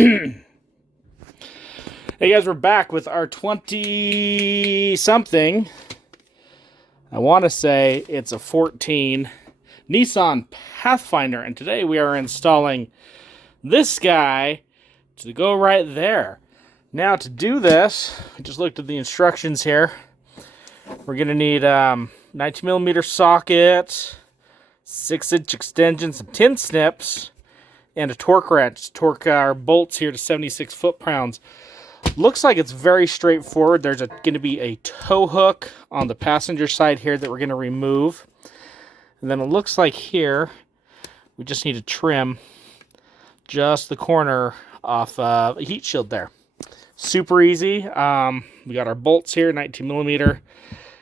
Hey guys, we're back with our 20-something. I want to say it's a 14 Nissan Pathfinder, and today we are installing this guy to go right there. Now to do this, I just looked at the instructions here. We're going to need 19mm socket, 6-inch extension, some tin snips, and a torque wrench to torque our bolts here to 76 foot-pounds. Looks like it's very straightforward. There's going to be a tow hook on the passenger side here that we're going to remove. And then it looks like here we just need to trim just the corner off a heat shield there. Super easy. We got our bolts here, 19mm,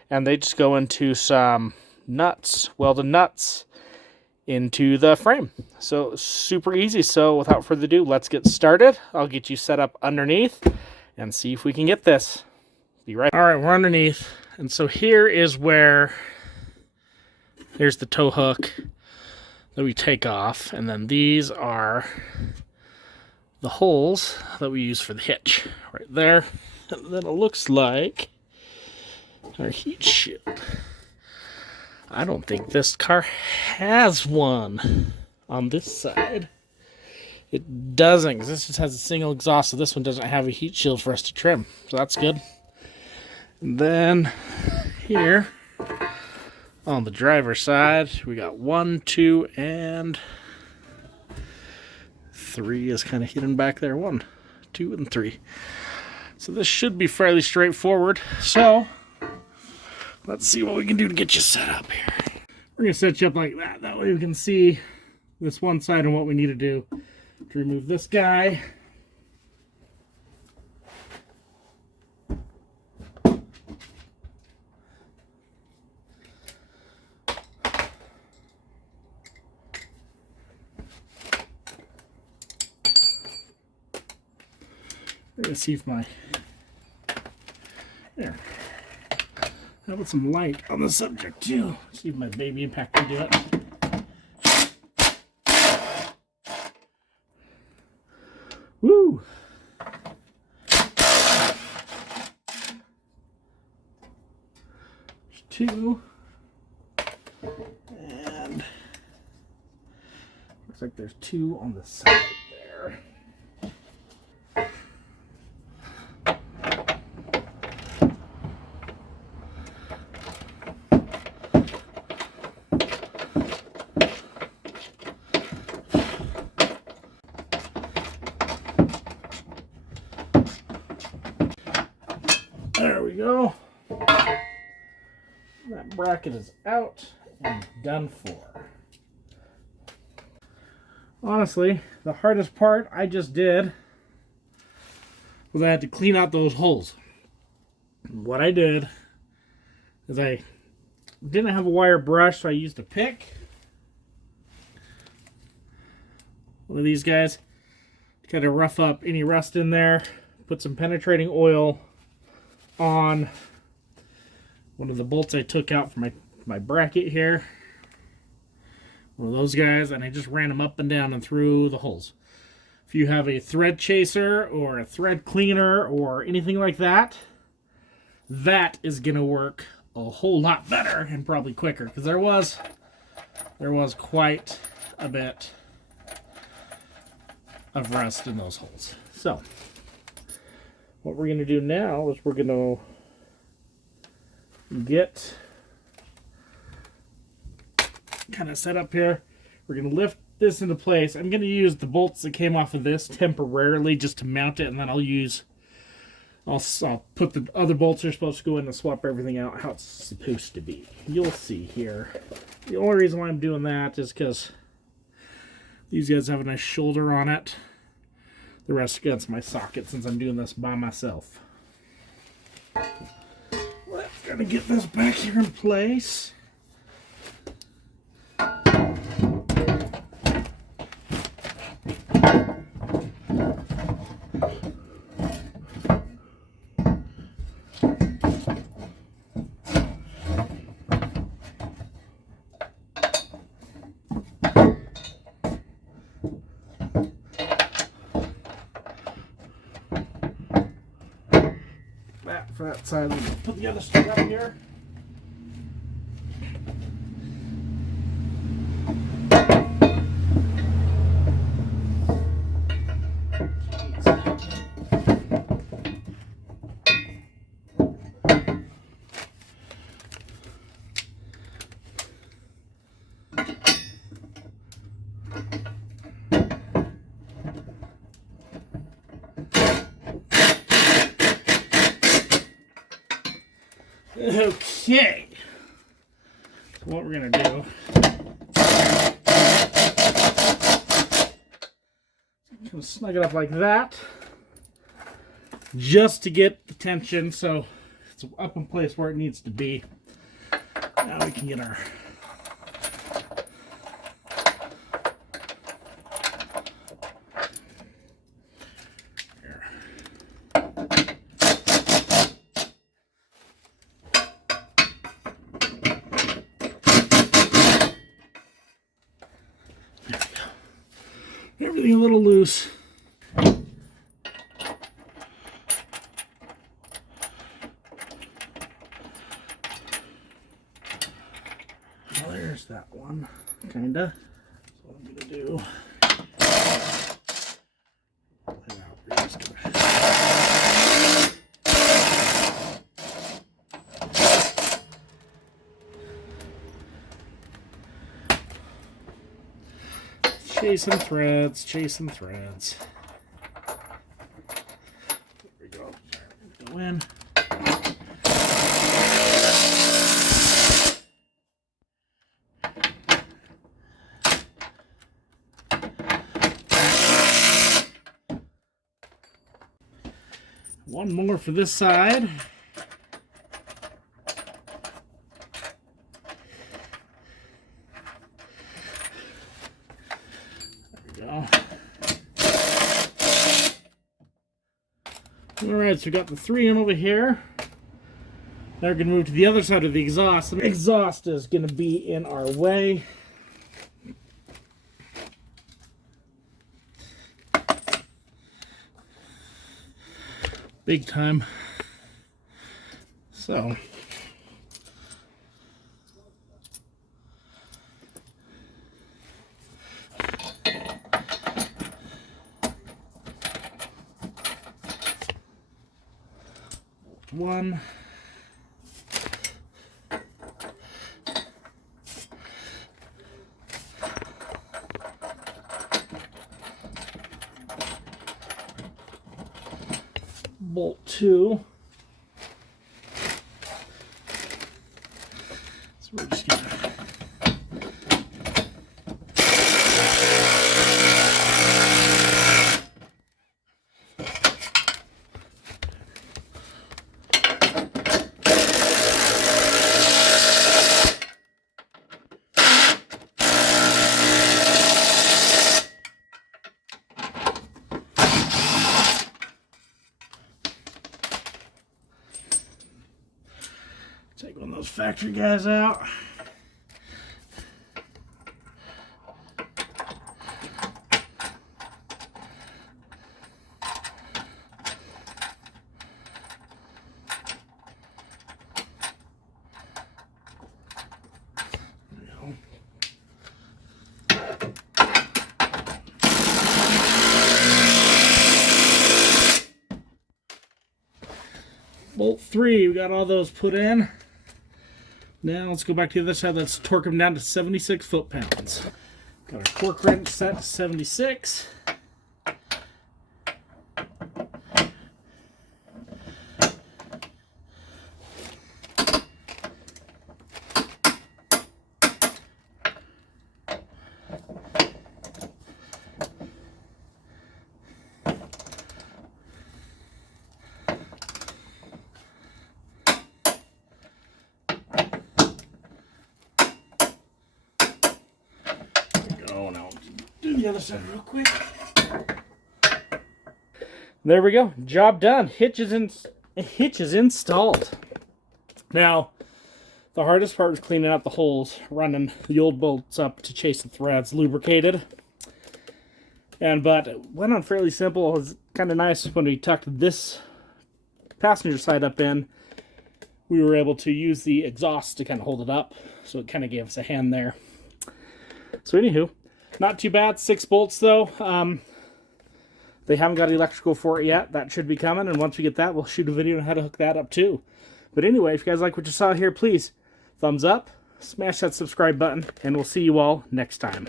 and they just go into some nuts, welded nuts, into the frame. So super easy. So without further ado, let's get started. I'll get you set up underneath and see if we can get this. Be right. All right, we're underneath. And so here is where there's the tow hook that we take off. And then these are the holes that we use for the hitch right there. And then it looks like our heat shield. I don't think this car has one on this side. It doesn't, because this just has a single exhaust, so this one doesn't have a heat shield for us to trim. So that's good. And then here on the driver's side, we got 1, 2, and 3 is kind of hidden back there. 1, 2, and 3. So this should be fairly straightforward. So let's see what we can do to get you set up here. We're going to set you up like that. That way we can see this one side and what we need to do to remove this guy. We're going to see if my... There. How about some light on the subject too? See if my baby impact can do it. Woo! There's 2. And looks like there's 2 on the side there. There we go. That bracket is out and done for. Honestly, the hardest part I just did was I had to clean out those holes. What I did is I didn't have a wire brush, so I used a pick. One of these guys to kind of rough up any rust in there. Put some penetrating oil on one of the bolts I took out from my bracket here. One of those guys, and I just ran them up and down and through the holes. If you have a thread chaser or a thread cleaner or anything like that, that is going to work a whole lot better and probably quicker, because there was quite a bit of rust in those holes. So what we're going to do now is we're going to get kind of set up here. We're going to lift this into place. I'm going to use the bolts that came off of this temporarily just to mount it, and then I'll put the other bolts that are supposed to go in and swap everything out how it's supposed to be. You'll see here. The only reason why I'm doing that is because these guys have a nice shoulder on it. The rest against my socket since I'm doing this by myself. Let's gotta get this back here in place. for that side. Let's put the other stuff up here. Okay, so what we're going to do, kind of snug it up like that, just to get the tension so it's up in place where it needs to be. Now we can get our everything a little loose. Well, there's that one, kinda. So what I'm gonna do, pull it out. We're just gonna chasing threads, chasing threads. There we go. Go in. One more for this side. Alright, so we got the 3 in over here. Now we're going to move to the other side of the exhaust. The exhaust is going to be in our way. Big time. So. One. Bolt 2. So we're just gonna take one of those factory guys out. Bolt 3, we got all those put in. Now let's go back to the other side. Let's torque them down to 76 foot-pounds. Got our torque wrench set to 76. Do the other side real quick. There we go. Job done. Hitch is installed. Now, the hardest part was cleaning out the holes, running the old bolts up to chase the threads, lubricated. But it went on fairly simple. It was kind of nice when we tucked this passenger side up in, we were able to use the exhaust to kind of hold it up. So it kind of gave us a hand there. So anywho, not too bad. 6 bolts though. They haven't got electrical for it yet. That should be coming. And once we get that, we'll shoot a video on how to hook that up too. But anyway, if you guys like what you saw here, please thumbs up, smash that subscribe button, and we'll see you all next time.